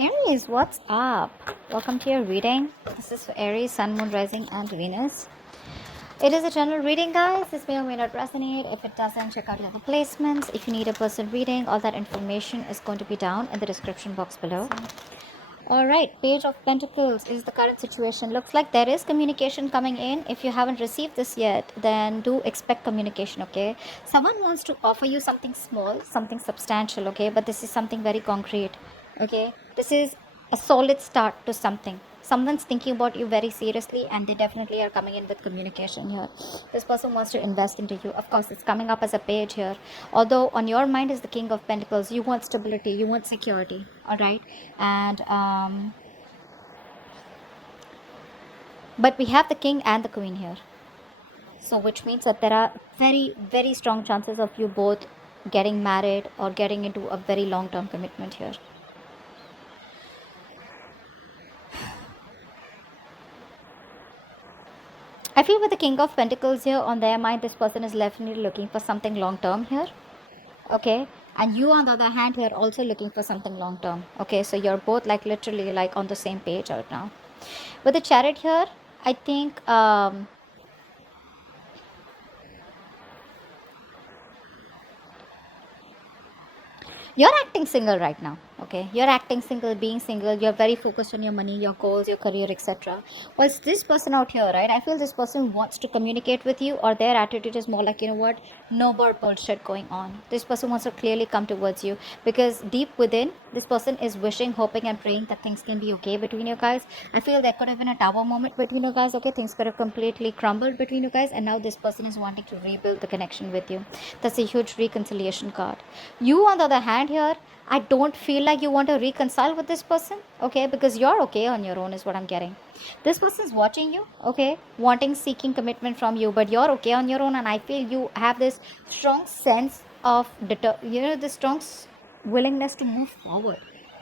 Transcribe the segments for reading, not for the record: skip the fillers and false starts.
Aries, what's up? Welcome to your reading. This is for Aries, Sun, Moon, Rising, and Venus. It is a general reading, guys. This may or may not resonate. If it doesn't, check out the other placements. If you need a personal reading, all that information is going to be down in the description box below. Alright, Page of Pentacles is the current situation. Looks like there is communication coming in. If you haven't received this yet, then do expect communication, okay? Someone wants to offer you something small, something substantial, okay? But this is something very concrete, okay? This is a solid start to something. Someone's thinking about you very seriously, and they definitely are coming in with communication here. This person wants to invest into you. Of course, it's coming up as a page here. Although on your mind is the King of Pentacles, you want stability, you want security, all right? And but we have the King and the Queen here, so which means that there are very, very strong chances of you both getting married or getting into a very long-term commitment here. I feel with the King of Pentacles here on their mind, this person is definitely looking for something long term here. Okay. And you on the other hand here also looking for something long term. Okay. So you're both like literally like on the same page right now. With the Chariot here, I think you're acting single right now. Okay, you're acting single, being single, you're very focused on your money, your goals, your career, etc. Whilst this person out here, right, I feel this person wants to communicate with you, or their attitude is more like, you know what, no more bullshit going on. This person wants to clearly come towards you, because deep within, this person is wishing, hoping and praying that things can be okay between you guys. I feel there could have been a tower moment between you guys. Okay, things could have completely crumbled between you guys, and now this person is wanting to rebuild the connection with you. That's a huge reconciliation card. You on the other hand here, I don't feel like you want to reconcile with this person, okay, because you're okay on your own is what I'm getting. This person is watching you, okay, wanting, seeking commitment from you, but you're okay on your own, and I feel you have this strong sense of this strong willingness to move forward.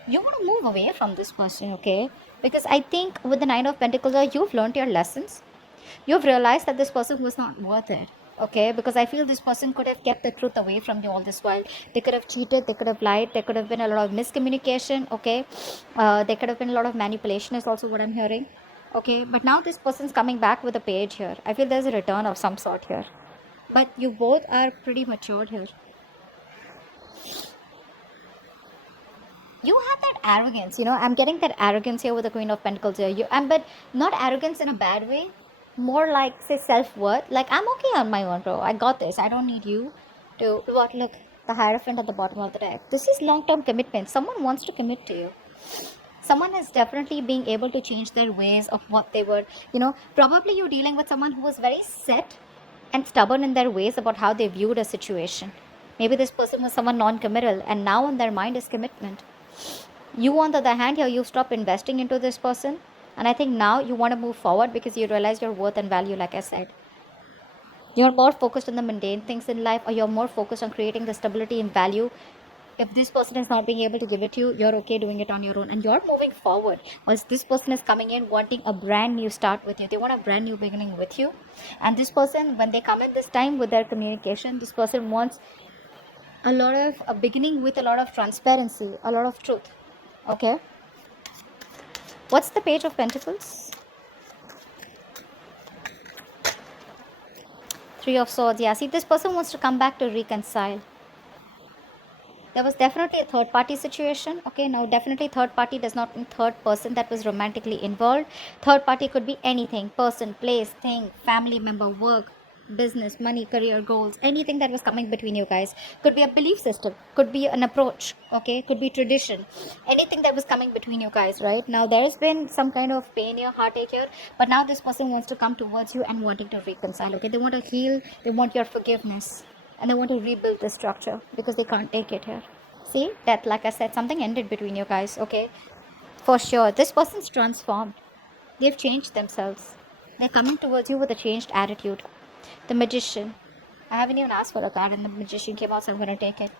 You want to move away from this person, okay, because I think with the Nine of Pentacles, you've learned your lessons. You've realized that this person was not worth it, okay, because I feel this person could have kept the truth away from you all this while. They could have cheated, they could have lied, there could have been a lot of miscommunication, okay. There could have been a lot of manipulation is also what I'm hearing, okay. But now this person's coming back with a page here. I feel there's a return of some sort here, but you both are pretty matured here. You have that arrogance, I'm getting that arrogance here with the Queen of Pentacles here. But not arrogance in a bad way, more like, say, self-worth. Like, I'm okay on my own, bro. I got this. I don't need you to what. Look, the Hierophant at the bottom of the deck. This is long-term commitment. Someone wants to commit to you. Someone is definitely being able to change their ways of what they were. Probably you're dealing with someone who was very set and stubborn in their ways about how they viewed a situation. Maybe this person was someone non-committal, and now on their mind is commitment. You on the other hand here, you stop investing into this person, and I think now you want to move forward because you realize your worth and value. Like I said, you're more focused on the mundane things in life, or you're more focused on creating the stability and value. If this person is not being able to give it to you, you're okay doing it on your own, and you're moving forward. Whilst this person is coming in wanting a brand new start with you. They want a brand new beginning with you. And this person, when they come in this time with their communication, this person wants a lot of a beginning with a lot of transparency, a lot of truth. Okay, what's the Page of Pentacles? Three of Swords. Yeah, see, this person wants to come back to reconcile. There was definitely a third party situation. Okay, now definitely third party does not mean third person that was romantically involved. Third party could be anything: person, place, thing, family member, work, business, money, career, goals, anything that was coming between you guys. Could be a belief system, could be an approach, okay, could be tradition, anything that was coming between you guys. Right now there's been some kind of pain here, heartache here, but now this person wants to come towards you and wanting to reconcile. Okay, they want to heal, they want your forgiveness, and they want to rebuild the structure because they can't take it here. See that, like I said, something ended between you guys. Okay, for sure this person's transformed. They've changed themselves. They're coming towards you with a changed attitude. The Magician. I haven't even asked for a card and the Magician came out, so I'm going to take it.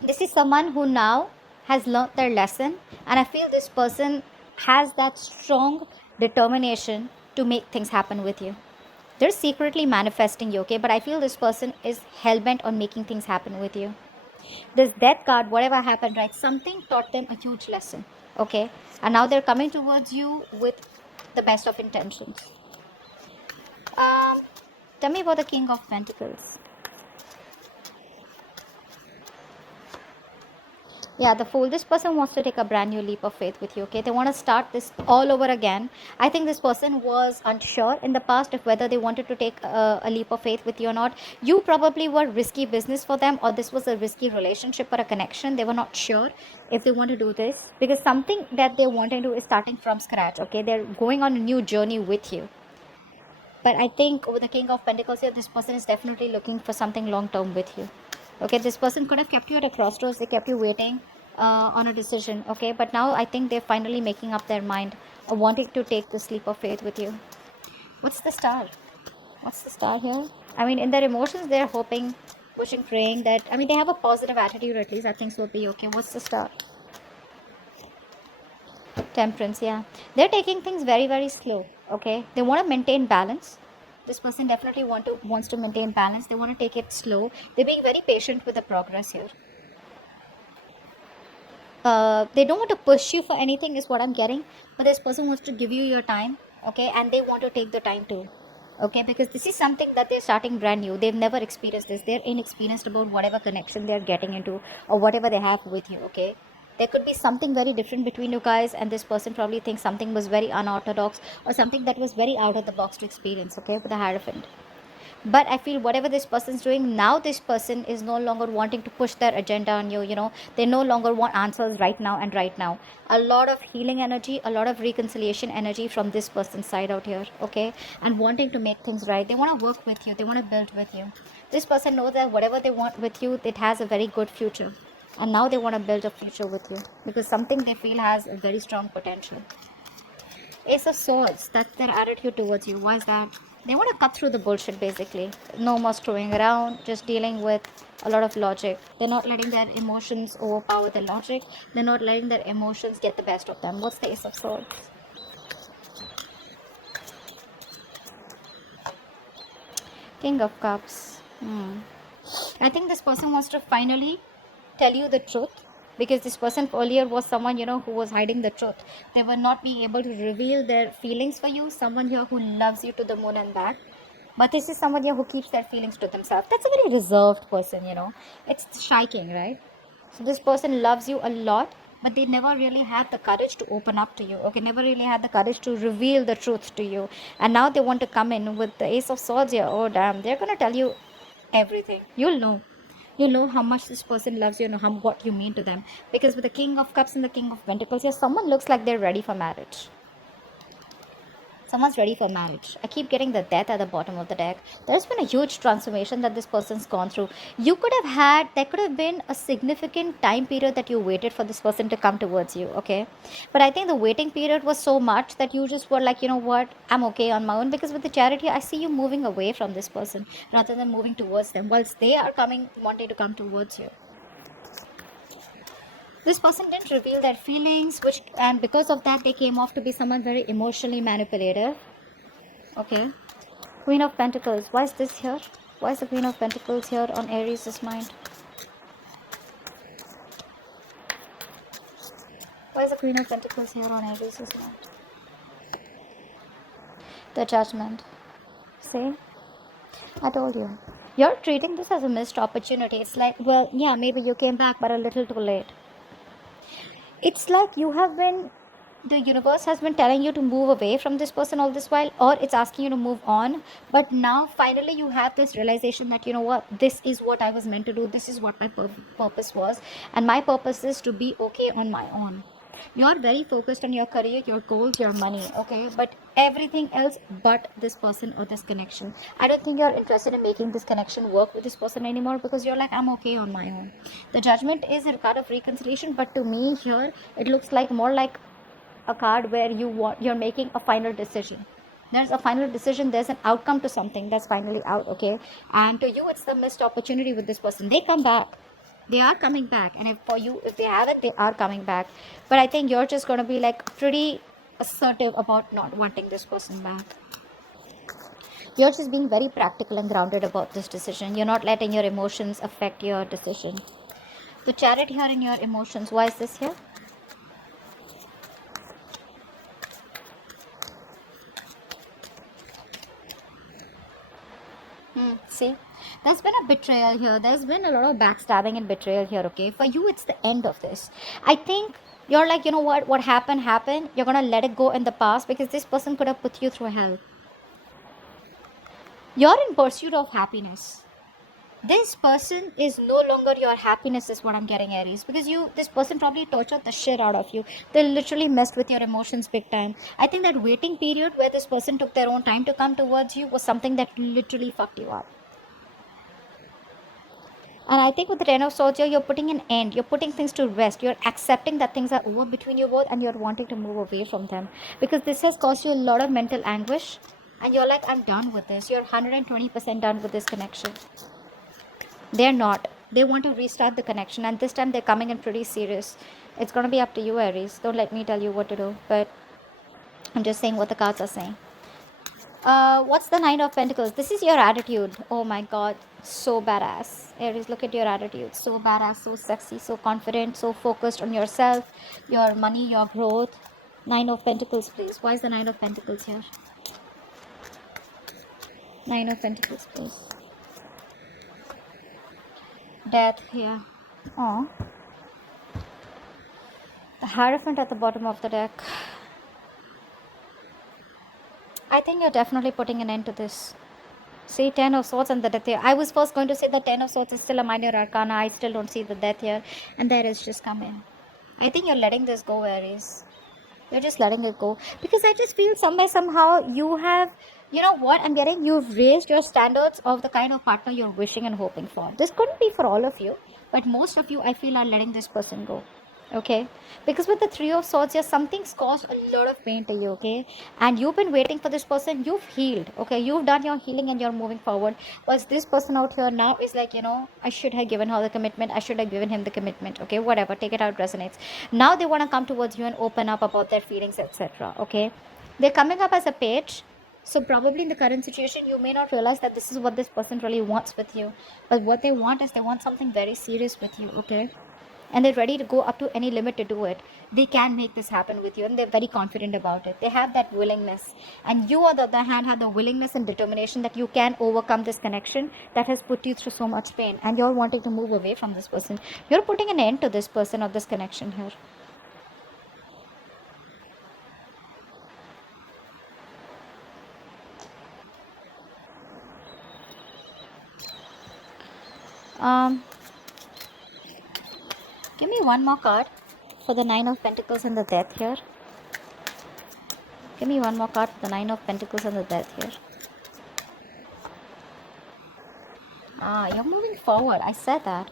This is someone who now has learned their lesson, and I feel this person has that strong determination to make things happen with you. They're secretly manifesting you, okay, but I feel this person is hell-bent on making things happen with you. This death card, whatever happened, right? Something taught them a huge lesson. Okay. And now they're coming towards you with the best of intentions. Tell me about the King of Pentacles. Yeah, the Fool. This person wants to take a brand new leap of faith with you. Okay, they want to start this all over again. I think this person was unsure in the past if whether they wanted to take a leap of faith with you or not. You probably were risky business for them, or this was a risky relationship or a connection. They were not sure if they want to do this, because something that they want to do is starting from scratch. Okay, they're going on a new journey with you. But I think with the King of Pentacles here, this person is definitely looking for something long term with you. Okay, this person could have kept you at a crossroads. They kept you waiting on a decision. Okay, but now I think they're finally making up their mind or wanting to take this leap of faith with you. What's the star? What's the star here? I mean, in their emotions, they're hoping, pushing, praying that, I mean, they have a positive attitude at least, that things will be okay. What's the star? Temperance, yeah. They're taking things very, very slow. Okay, they want to maintain balance. This person definitely wants to maintain balance. They want to take it slow. They're being very patient with the progress here. They don't want to push you for anything, is what I'm getting. But this person wants to give you your time, okay, and they want to take the time too, okay, because this is something that they're starting brand new. They've never experienced this. They're inexperienced about whatever connection they're getting into or whatever they have with you. Okay, there could be something very different between you guys, and this person probably thinks something was very unorthodox or something that was very out of the box to experience. Okay, with the Hierophant. But I feel whatever this person's doing now, this person is no longer wanting to push their agenda on you. They no longer want answers right now and right now. A lot of healing energy, a lot of reconciliation energy from this person's side out here. Okay, and wanting to make things right. They want to work with you, they want to build with you. This person knows that whatever they want with you, it has a very good future, and now they want to build a future with you because something they feel has a very strong potential. Ace of Swords, that's their attitude towards you. Why is that? They want to cut through the bullshit basically. No more screwing around, just dealing with a lot of logic. They're not letting their emotions overpower their logic. They're not letting their emotions get the best of them. What's the Ace of Swords? King of Cups. I think this person wants to finally tell you the truth, because this person earlier was someone who was hiding the truth. They were not being able to reveal their feelings for you. Someone here who loves you to the moon and back, but this is someone here who keeps their feelings to themselves. That's a very reserved person. It's striking, right? So this person loves you a lot, but they never really had the courage to open up to you. Okay, never really had the courage to reveal the truth to you, and now they want to come in with the Ace of Swords here. Oh damn, they're gonna tell you everything. You'll know how much this person loves you, what you mean to them. Because with the King of Cups and the King of Pentacles here, someone looks like they're ready for marriage. Someone's ready for marriage. I keep getting the Death at the bottom of the deck. There's been a huge transformation that this person's gone through. There could have been a significant time period that you waited for this person to come towards you, okay? But I think the waiting period was so much that you just were like, you know what, I'm okay on my own. Because with the Charity, I see you moving away from this person rather than moving towards them, whilst they are wanting to come towards you. This person didn't reveal their feelings, and because of that they came off to be someone very emotionally manipulative. Okay, Queen of Pentacles. Why is this here? Why is the Queen of Pentacles here on Aries' mind? Why is the Queen of Pentacles here on Aries' mind? The Judgment. See, I told you, you're treating this as a missed opportunity. It's like, well, yeah, maybe you came back but a little too late. It's like the universe has been telling you to move away from this person all this while, or it's asking you to move on. But now finally you have this realization that, you know what, this is what I was meant to do. This is what my purpose was. And my purpose is to be okay on my own. You're very focused on your career, your goals, your money, okay? But everything else but this person or this connection. I don't think you're interested in making this connection work with this person anymore, because you're like, I'm okay on my own. The Judgment is a card of reconciliation, but to me here, it looks like more like a card where you're making a final decision. There's a final decision, there's an outcome to something that's finally out, okay? And to you, it's the missed opportunity with this person. They come back. They are coming back, and if they haven't, they are coming back. But I think you're just going to be like pretty assertive about not wanting this person back. You're just being very practical and grounded about this decision. You're not letting your emotions affect your decision. The Chariot here in your emotions. Why is this here? See, there's been a betrayal here. There's been a lot of backstabbing and betrayal here, okay? For you, it's the end of this. I think you're like, you know what happened. You're gonna let it go in the past because this person could have put you through hell. You're in pursuit of happiness. This person is no longer your happiness, is what I'm getting, Aries, because this person probably tortured the shit out of you. They literally messed with your emotions big time. I think that waiting period where this person took their own time to come towards you was something that literally fucked you up. And I think with the Ten of Swords here, you're putting an end. You're putting things to rest. You're accepting that things are over between you both and you're wanting to move away from them. Because this has caused you a lot of mental anguish. And you're like, I'm done with this. You're 120% done with this connection. They're not. They want to restart the connection. And this time they're coming in pretty serious. It's going to be up to you, Aries. Don't let me tell you what to do. But I'm just saying what the cards are saying. What's the Nine of Pentacles? This is your attitude. Oh my god. So badass. Aries, look at your attitude. So badass, so sexy, so confident, so focused on yourself, your money, your growth. Nine of Pentacles, please. Why is the Nine of Pentacles here? Nine of Pentacles, please. Death here. Oh. The Hierophant at the bottom of the deck. I think you're definitely putting an end to this. See, Ten of Swords and the Death here. I was first going to say the Ten of Swords is still a minor arcana. I still don't see the Death here. And there is just come in. I think you're letting this go, Aries. You're just letting it go. Because I just feel somehow you have, you know what I'm getting? You've raised your standards of the kind of partner you're wishing and hoping for. This couldn't be for all of you. But most of you, I feel, are letting this person go. Okay, because with the Three of Swords here, something's caused a lot of pain to you, okay, and you've been waiting for this person. You've healed, okay, you've done your healing and you're moving forward. Whilst this person out here now is like, you know, I should have given her the commitment, I should have given him the commitment, okay, whatever, take it how it resonates. Now they want to come towards you and open up about their feelings, etc. Okay, they're coming up as a page. So probably in the current situation, you may not realize that this is what this person really wants with you, but what they want is they want something very serious with you, okay, and they're ready to go up to any limit to do it. They can make this happen with you and they're very confident about it. They have that willingness, and you on the other hand have the willingness and determination that you can overcome this connection that has put you through so much pain, and you're wanting to move away from this person. You're putting an end to this person or this connection here. Give me one more card for the Nine of Pentacles and the Death here. Give me one more card for the Nine of Pentacles and the Death here. You're moving forward. I said that.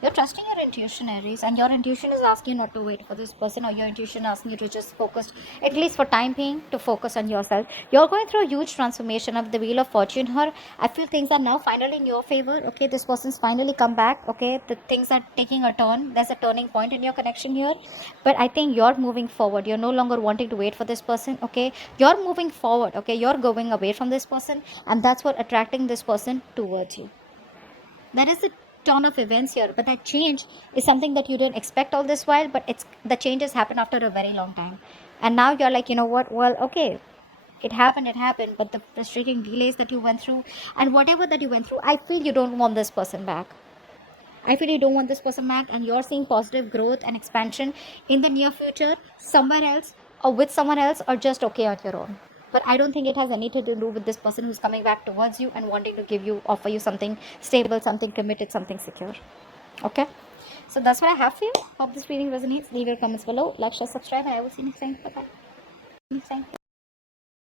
You're trusting your intuition, Aries, and your intuition is asking you not to wait for this person, or your intuition asking you to just focus, at least for time being, to focus on yourself. You're going through a huge transformation of the Wheel of Fortune here. I feel things are now finally in your favor. Okay, this person's finally come back. Okay, the things are taking a turn. There's a turning point in your connection here. But I think you're moving forward. You're no longer wanting to wait for this person. Okay, you're moving forward. Okay, you're going away from this person, and that's what attracting this person towards you. That is the turn of events here, but that change is something that you didn't expect all this while, but it's the changes happen after a very long time, and now you're like, you know what, well, okay, it happened, but the frustrating delays that you went through and whatever that you went through, I feel you don't want this person back. I feel you don't want this person back, and you're seeing positive growth and expansion in the near future somewhere else or with someone else, or just okay on your own. But I don't think it has anything to do with this person who's coming back towards you and wanting to offer you something stable, something committed, something secure. Okay? So that's what I have for you. Hope this reading resonates. Leave your comments below. Like, share, subscribe, and I will see you next time. Bye-bye.